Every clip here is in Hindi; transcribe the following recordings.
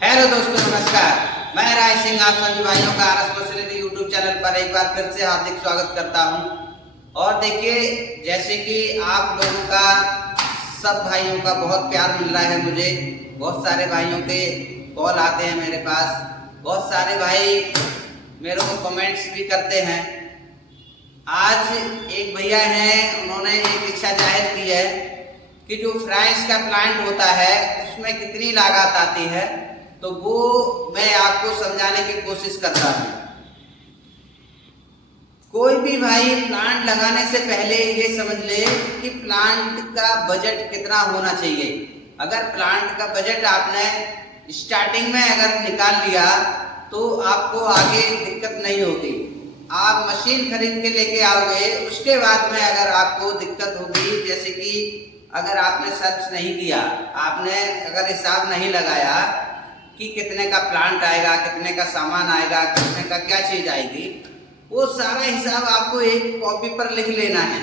हेलो दोस्तों, नमस्कार। मैं राय सिंह आप सभी भाइयों का आरएस मशीनरी यूट्यूब चैनल पर एक बार फिर से हार्दिक स्वागत करता हूं। और देखिए, जैसे कि आप लोगों का, सब भाइयों का बहुत प्यार मिल रहा है मुझे। बहुत सारे भाइयों के कॉल आते हैं मेरे पास, बहुत सारे भाई मेरे को कमेंट्स भी करते हैं। आज एक भैया हैं, उन्होंने एक इच्छा जाहिर की है कि जो फ्रांस का प्लांट होता है उसमें कितनी लागत आती है, तो वो मैं आपको समझाने की कोशिश करता हूँ। कोई भी भाई प्लांट लगाने से पहले ये समझ ले कि प्लांट का बजट कितना होना चाहिए। अगर प्लांट का बजट आपने स्टार्टिंग में अगर निकाल लिया तो आपको आगे दिक्कत नहीं होगी। आप मशीन खरीद के लेके आओगे, उसके बाद में अगर आपको दिक्कत होगी, जैसे कि अगर आपने सर्च नहीं किया, आपने अगर हिसाब नहीं लगाया कि कितने का प्लांट आएगा, कितने का सामान आएगा, कितने का क्या चीज आएगी, वो सारा हिसाब आपको एक कॉपी पर लिख लेना है।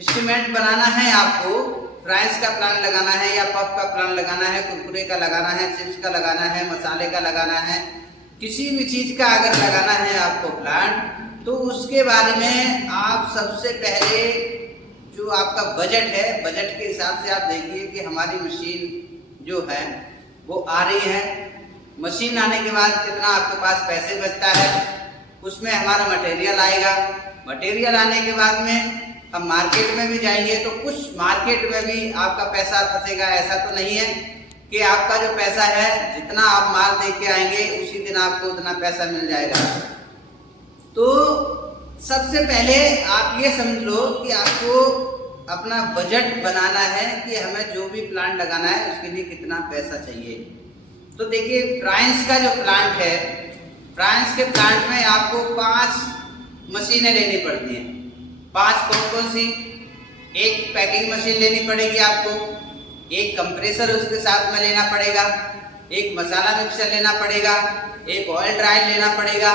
एस्टीमेट बनाना है आपको। फ्रांस का प्लांट लगाना है या पफ का प्लांट लगाना है, कुरकुरे का लगाना है, चिप्स का लगाना है, मसाले का लगाना है, किसी भी चीज का अगर लगाना है आपको प्लांट, तो उसके बारे में आप सबसे पहले जो आपका बजट है, बजट के हिसाब से आप देखिए कि हमारी मशीन जो है वो आ रही है। मशीन आने के बाद कितना आपके पास पैसे बचता है, उसमें हमारा मटेरियल आएगा। मटेरियल आने के बाद में हम मार्केट में भी जाएंगे तो कुछ मार्केट में भी आपका पैसा फंसेगा। ऐसा तो नहीं है कि आपका जो पैसा है, जितना आप माल दे के आएंगे उसी दिन आपको उतना पैसा मिल जाएगा। तो सबसे पहले आप ये समझ लो कि आपको अपना बजट बनाना है कि हमें जो भी प्लांट लगाना है उसके लिए कितना पैसा चाहिए। तो देखिए, फ्रांस का जो प्लांट है, फ्रांस के प्लांट में आपको 5 मशीनें लेनी पड़ती हैं। 5 कौन कौन सी? एक पैकिंग मशीन लेनी पड़ेगी आपको, एक कंप्रेसर उसके साथ में लेना पड़ेगा, एक मसाला मिक्सर लेना पड़ेगा, एक ऑयल ड्रायर लेना पड़ेगा,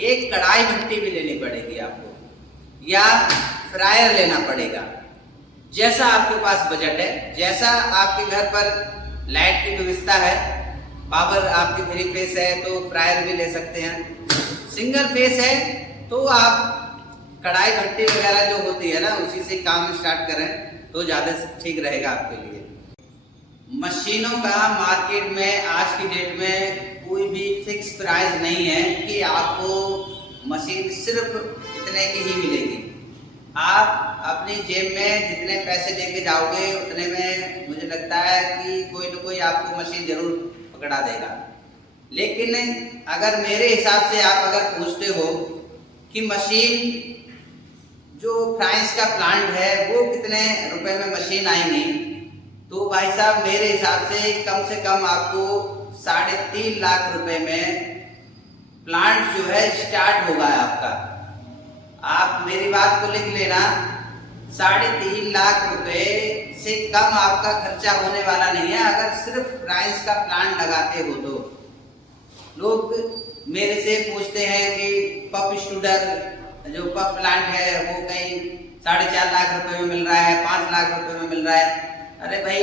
एक कढ़ाई भट्टी भी लेनी पड़ेगी आपको, या फ्रायर लेना पड़ेगा। जैसा आपके पास बजट है, जैसा आपके घर पर लाइट की व्यवस्था है, पावर आपकी 3 फेस है तो फ्रायर भी ले सकते हैं। सिंगल फेस है तो आप कढ़ाई भट्टी वगैरह जो होती है ना, उसी से काम स्टार्ट करें तो ज़्यादा ठीक रहेगा आपके लिए। मशीनों का मार्केट में आज की डेट में कोई भी फिक्स प्राइस नहीं है कि आपको मशीन सिर्फ इतने की ही मिलेगी। आप अपनी जेब में जितने पैसे लेके जाओगे उतने में मुझे लगता है कि कोई ना कोई आपको मशीन जरूर पकड़ा देगा। लेकिन अगर मेरे हिसाब से आप अगर पूछते हो कि मशीन जो फ्रांस का प्लांट है वो कितने रुपए में मशीन आएंगी, तो भाई साहब मेरे हिसाब से कम आपको 3.5 लाख रुपए में प्लांट जो है स्टार्ट होगा आपका। आप मेरी बात को लिख लेना, 3.5 लाख रुपए से कम आपका खर्चा होने वाला नहीं है अगर सिर्फ फ्रांस का प्लांट लगाते हो तो। लोग मेरे से पूछते हैं कि पफ स्टूडर जो पफ प्लांट है वो कहीं 4.5 लाख रुपए में मिल रहा है, 5 लाख रुपए में मिल रहा है। अरे भाई,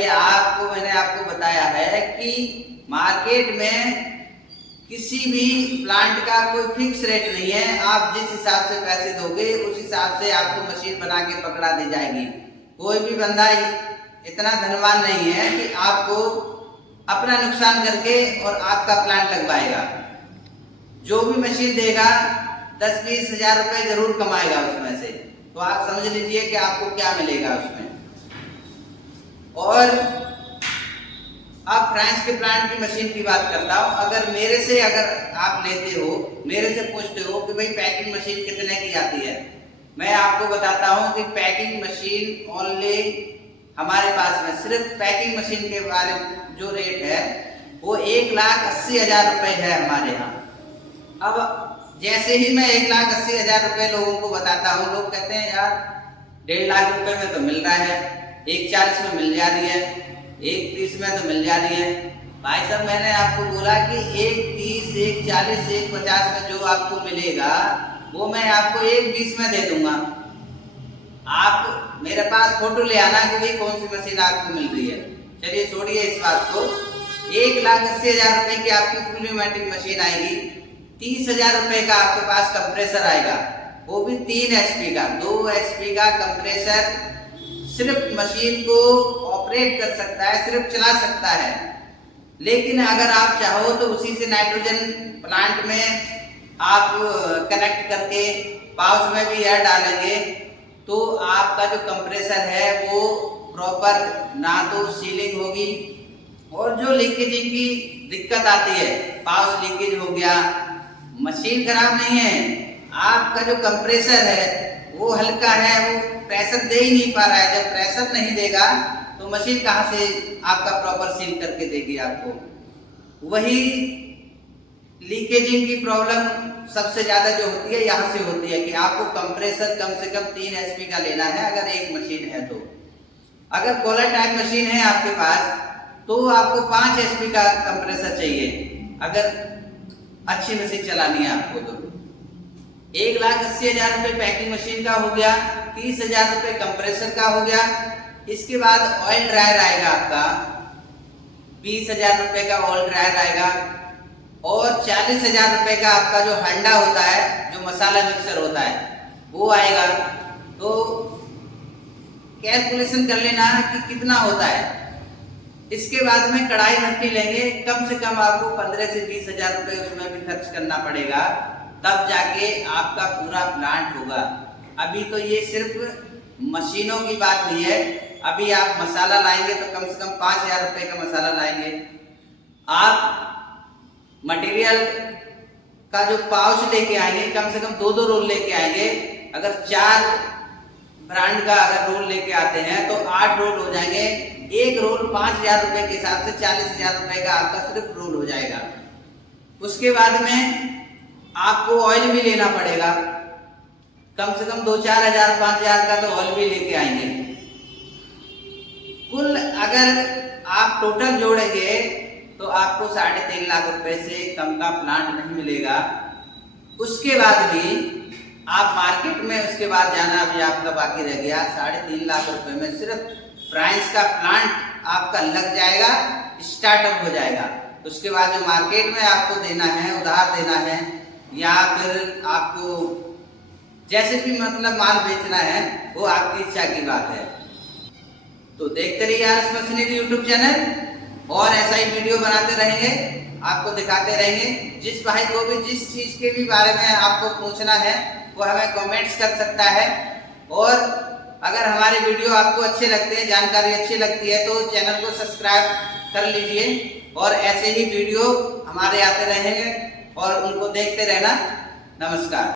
मैंने आपको बताया है कि मार्केट में किसी भी प्लांट का कोई फिक्स रेट नहीं है। आप जिस हिसाब से पैसे दोगे उस हिसाब से आपको मशीन बना के पकड़ा दी जाएगी। कोई भी बंदा इतना धनवान नहीं है कि आपको अपना नुकसान करके और आपका प्लांट लगवाएगा। जो भी मशीन देगा 10-20 हजार रुपए जरूर कमाएगा उसमें से। तो आप समझ लीजिए कि आपको क्या मिलेगा उसमें। और अब फ्रांस के प्लांट की मशीन की बात करता हूँ। अगर आप लेते हो, मेरे से पूछते हो कि भाई पैकिंग मशीन कितने की आती है, मैं आपको बताता हूँ कि पैकिंग मशीन ओनली हमारे पास में सिर्फ पैकिंग मशीन के बारे में जो रेट है वो 1,80,000 रुपए है हमारे यहाँ। अब जैसे ही मैं 1,80,000 रुपए लोगों को बताता हूँ, लोग कहते हैं यार 1.5 लाख रुपए में तो मिल रहा है, 1,40 में मिल जा रही है, 1,30 में तो मिल जा रही है। भाई साहब, मैंने आपको बोला कि 1,30, 1,40, 1,50 में जो आपको मिलेगा वो मैं आपको 1,20 में दे दूंगा। आप मेरे पास फोटो ले आना कि भाई कौन सी मशीन आपको मिल रही है। चलिए छोड़िए इस बात को। 1,80,000 रुपए की आपकी फुल न्यूमेटिक मशीन आएगी। 30,000 रुपए का आपके पास कंप्रेसर आएगा, वो भी 3 HP का। 2 HP का कंप्रेसर सिर्फ मशीन को ऑपरेट कर सकता है, सिर्फ चला सकता है। लेकिन अगर आप चाहो तो उसी से नाइट्रोजन प्लांट में आप कनेक्ट करके पाउच में भी एयर डालेंगे तो आपका जो कंप्रेसर है वो प्रॉपर ना तो सीलिंग होगी, और जो लीकेजिंग की दिक्कत आती है, पाउच लीकेज हो गया, मशीन खराब नहीं है, आपका जो कंप्रेसर है वो हल्का है, वो प्रेशर दे ही नहीं पा रहा है। जब प्रेशर नहीं देगा तो मशीन कहाँ से आपका प्रॉपर सील करके देगी आपको। वही लीकेजिंग की प्रॉब्लम सबसे ज्यादा जो होती है यहाँ से होती है कि आपको कंप्रेसर कम से कम 3 HP का लेना है अगर एक मशीन है तो। अगर कॉलर टाइप मशीन है आपके पास तो आपको 5 HP का कंप्रेसर चाहिए अगर अच्छी मशीन चलानी है आपको तो। 1,80,000 रुपए पैकिंग मशीन का हो गया, 30,000 रुपए कंप्रेसर का हो गया। इसके बाद ऑयल ड्रायर आएगा आपका, 20,000 रुपए का ऑयल ड्रायर आएगा, और 40,000 रुपए का आपका जो हंडा होता है, जो मसाला मिक्सर होता है, वो आएगा। तो कैलकुलेशन कर लेना कि कितना होता है। इसके बाद में कढ़ाई भट्टी लेंगे, कम से कम आपको 15 से 20,000 रुपए उसमें भी खर्च करना पड़ेगा, तब जाके आपका पूरा प्लांट होगा। अभी तो ये सिर्फ मशीनों की बात नहीं है, अभी आप मसाला लाएंगे तो कम से कम 5,000 रुपए का मसाला लाएंगे। आप मटेरियल का जो पाउच लेके आएंगे, कम से कम 2-2 रोल लेके आएंगे। अगर 4 ब्रांड का अगर रोल लेके आते हैं तो 8 रोल हो जाएंगे। एक रोल 5,000 रुपए के हिसाब से 40,000 रुपए का आपका सिर्फ रोल हो जाएगा। उसके बाद में आपको ऑयल भी लेना पड़ेगा, कम से कम 2-4 हजार 5,000 का तो ऑयल भी लेके आएंगे। कुल अगर आप टोटल जोड़ेंगे तो आपको 3.5 लाख रुपए से कम का प्लांट नहीं मिलेगा। उसके बाद भी आप मार्केट में उसके बाद जाना अभी आपका बाकी रह गया। 3.5 लाख रुपए में सिर्फ फ्रांस का प्लांट आपका लग जाएगा, स्टार्टअप हो जाएगा। उसके बाद जो मार्केट में आपको देना है, उधार देना है, या फिर आपको जैसे भी मतलब माल बेचना है, वो आपकी इच्छा की बात है। तो देखते रहिए आरएस मशीनरी यूट्यूब चैनल, और ऐसा ही वीडियो बनाते रहेंगे, आपको दिखाते रहेंगे। जिस भाई को भी जिस चीज के भी बारे में आपको पूछना है वो हमें कमेंट्स कर सकता है। और अगर हमारे वीडियो आपको अच्छे लगते हैं, जानकारी अच्छी लगती है, तो चैनल को सब्सक्राइब कर लीजिए, और ऐसे ही वीडियो हमारे आते रहेंगे और उनको देखते रहना। नमस्कार।